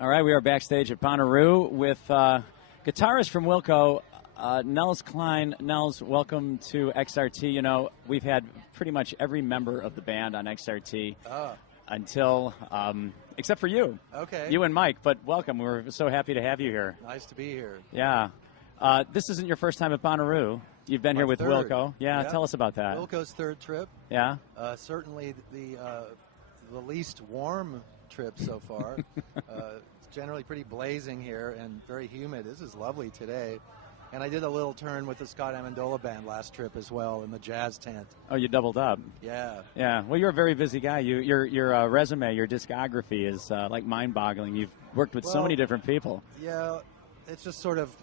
All right, we are backstage at Bonnaroo with guitarist from Wilco, Nels Cline. Nels, welcome to XRT. You know, we've had pretty much every member of the band on XRT until, except for you. Okay. You and Mike, but welcome. We're so happy to have you here. Nice to be here. Yeah. This isn't your first time at Bonnaroo. You've been here with third. Wilco. Yeah, Yep. Tell us about that. Wilco's third trip. Yeah. Certainly the least warm trip so far. It's generally pretty blazing here and very humid. This is lovely today. And I did a little turn with the Scott Amendola band last trip as well in the jazz tent. Oh, you doubled up. Yeah. Yeah. Well, you're a very busy guy. Your resume, your discography is like mind-boggling. You've worked with so many different people. Yeah. It's just sort of,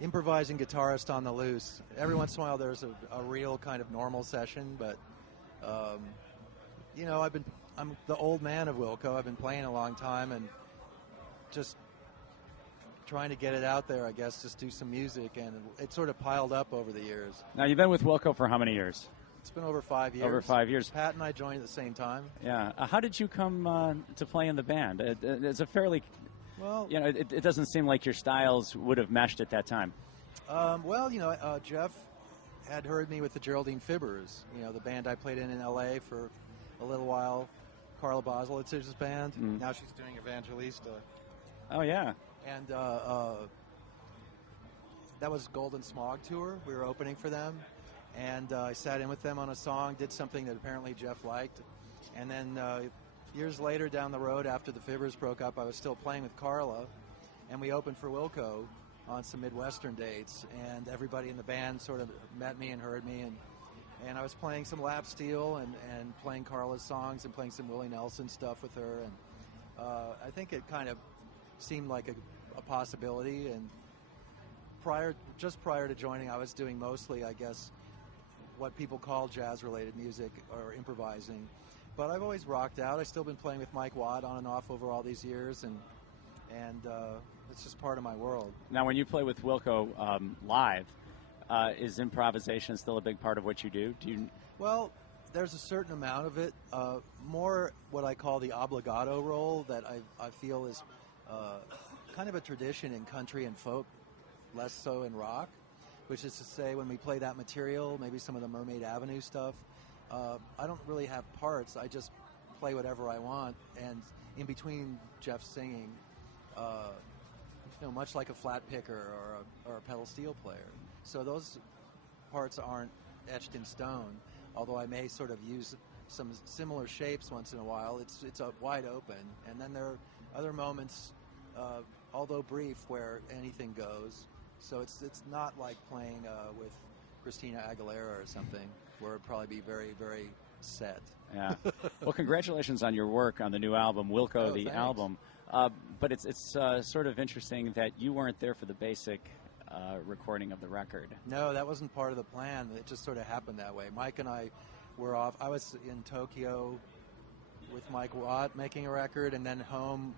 improvising guitarist on the loose. Every once in a while there's a real kind of normal session, but, I'm the old man of Wilco. I've been playing a long time and just trying to get it out there, I guess, just do some music, and it sort of piled up over the years. Now, you've been with Wilco for how many years? It's been over 5 years. Over 5 years. Pat and I joined at the same time. Yeah. How did you come to play in the band? It's a fairly, it doesn't seem like your styles would have meshed at that time. Jeff had heard me with the Geraldine Fibbers, the band I played in L.A. for a little while. Carla Boslitz's band. Now she's doing Evangelista. Oh, yeah. And that was Golden Smog Tour. We were opening for them. And I sat in with them on a song, did something that apparently Jeff liked. And then years later down the road, after the Fibbers broke up, I was still playing with Carla. And we opened for Wilco on some Midwestern dates. And everybody in the band sort of met me and heard me. And I was playing some lap steel and playing Carla's songs and playing some Willie Nelson stuff with her. And I think it kind of seemed like a possibility. And just prior to joining, I was doing mostly, I guess, what people call jazz-related music or improvising. But I've always rocked out. I've still been playing with Mike Watt on and off over all these years, and it's just part of my world. Now, when you play with Wilco live, is improvisation still a big part of what you do? Well, there's a certain amount of it. More what I call the obligato role that I feel is kind of a tradition in country and folk, less so in rock, which is to say when we play that material, maybe some of the Mermaid Avenue stuff, I don't really have parts. I just play whatever I want, and in between Jeff singing, much like a flat picker or a pedal steel player. So those parts aren't etched in stone, although I may sort of use some similar shapes once in a while. It's wide open, and then there are other moments, although brief, where anything goes. So it's not like playing with Christina Aguilera or something, where it'd probably be very, very set. Yeah. Well, congratulations on your work on the new album, Wilco, the thanks. album. But it's sort of interesting that you weren't there for the basic recording of the record. No, that wasn't part of the plan. It just sort of happened that way. Mike and I were off. I was in Tokyo with Mike Watt making a record, and then home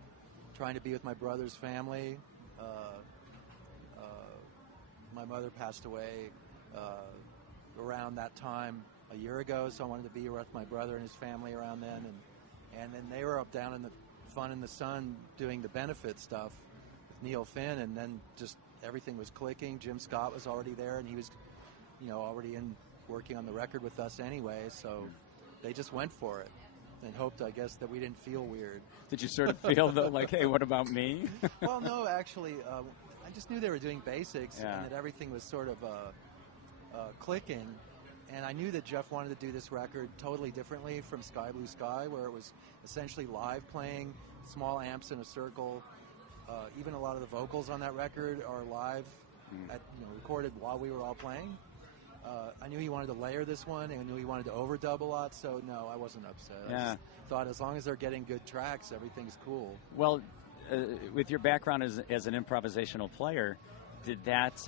trying to be with my brother's family. My mother passed away around that time a year ago, so I wanted to be with my brother and his family around then. And then they were up down in the Fun in the Sun doing the benefit stuff with Neil Finn, and then just everything was clicking. Jim Scott was already there, and he was, already working on the record with us anyway, so they just went for it and hoped, I guess, that we didn't feel weird. Did you sort of feel, though, like, hey, what about me? Well, no, actually, I just knew they were doing basics and that everything was sort of clicking. And I knew that Jeff wanted to do this record totally differently from Sky Blue Sky, where it was essentially live playing, small amps in a circle. Even a lot of the vocals on that record are live, recorded while we were all playing. I knew he wanted to layer this one, and I knew he wanted to overdub a lot, so no, I wasn't upset. I just thought as long as they're getting good tracks, everything's cool. Well, with your background as an improvisational player, did that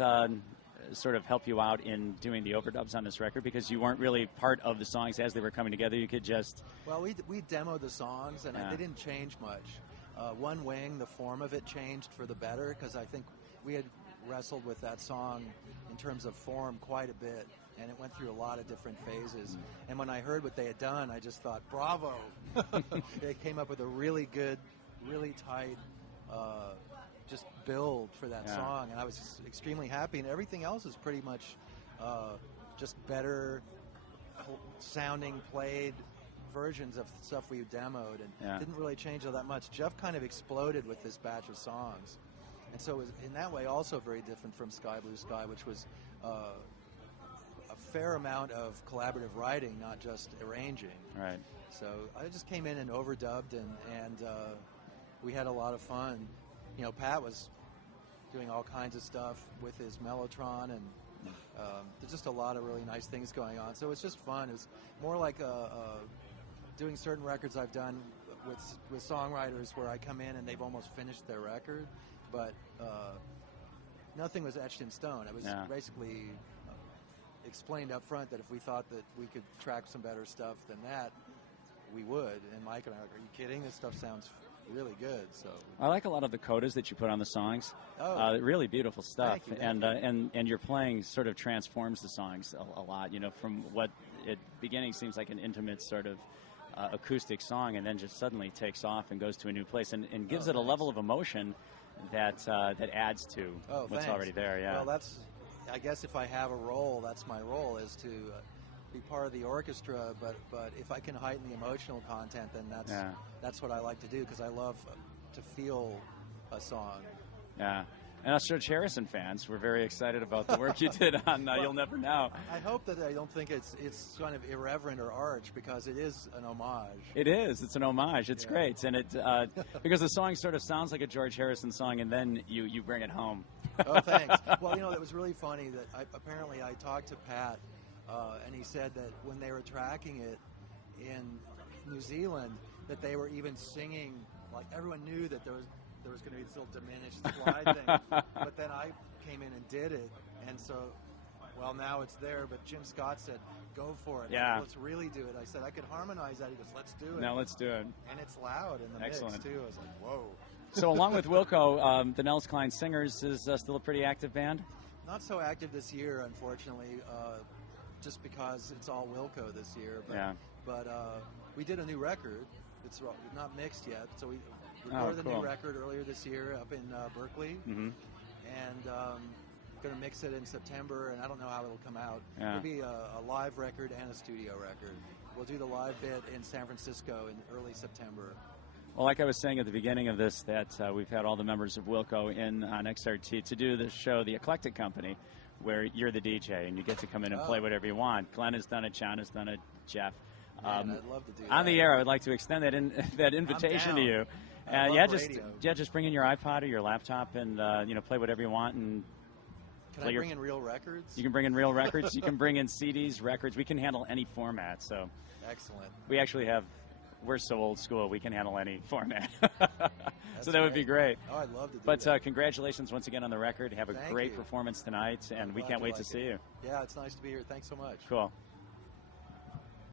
sort of help you out in doing the overdubs on this record? Because you weren't really part of the songs as they were coming together. You could just... Well, we demoed the songs, and they didn't change much. One Wing, the form of it changed for the better, because I think we had wrestled with that song in terms of form quite a bit, and it went through a lot of different phases. And when I heard what they had done, I just thought, bravo! They came up with a really good really tight, just build for that song, and I was extremely happy. And everything else is pretty much just better sounding, played versions of stuff we demoed, and didn't really change all that much. Jeff kind of exploded with this batch of songs, and so it was in that way also very different from Sky Blue Sky, which was a fair amount of collaborative writing, not just arranging. Right. So I just came in and overdubbed, and we had a lot of fun. You know, Pat was doing all kinds of stuff with his Mellotron, and there's just a lot of really nice things going on. So it's just fun. It's more like doing certain records I've done with songwriters where I come in and they've almost finished their record, but nothing was etched in stone. It was basically explained up front that if we thought that we could track some better stuff than that, we would. And Mike and I were like, are you kidding? This stuff sounds really good. So I like a lot of the codas that you put on the songs. Really beautiful stuff. Thank you. And your playing sort of transforms the songs a lot. You know, from what at beginning seems like an intimate sort of acoustic song, and then just suddenly takes off and goes to a new place, and gives it a level of emotion that adds to what's already there. Yeah. Well, that's, I guess if I have a role, that's my role, is to be part of the orchestra, but if I can heighten the emotional content, then that's what I like to do, because I love to feel a song. Yeah. And us George Harrison fans, we're very excited about the work you did on You'll Never Know. I hope that I don't think it's kind of irreverent or arch, because it is an homage. It is. It's an homage. It's great. And it because the song sort of sounds like a George Harrison song, and then you bring it home. Oh, thanks. Well, you know, it was really funny that apparently I talked to Pat, and he said that when they were tracking it in New Zealand, that they were even singing, like everyone knew that there was going to be this little diminished slide thing, but then I came in and did it, and so, well, now it's there, but Jim Scott said, go for it. Yeah. Let's really do it. I said, I could harmonize that. He goes, let's do it. Now let's do it. And it's loud in the mix, too. I was like, whoa. So along with Wilco, the Nels Cline Singers is still a pretty active band? Not so active this year, unfortunately, just because it's all Wilco this year. But we did a new record. It's not mixed yet, so we recorded a new record earlier this year up in Berkeley, and going to mix it in September, and I don't know how it'll come out. It'll be a live record and a studio record. We'll do the live bit in San Francisco in early September. Well, like I was saying at the beginning of this, that we've had all the members of Wilco in on XRT to do the show, The Eclectic Company, where you're the DJ and you get to come in and play whatever you want. Glenn has done it, John has done it, Jeff. I'd love to do that. On the air, I would like to extend that invitation to you. Just bring in your iPod or your laptop and play whatever you want. And can I bring in real records? You can bring in real records. You can bring in CDs, records. We can handle any format. So excellent. We actually have. We're so old school, we can handle any format. So that would be great. Oh, I'd love to do that. But congratulations once again on the record. Have a great performance tonight, and we can't wait to see you. Yeah, it's nice to be here. Thanks so much. Cool.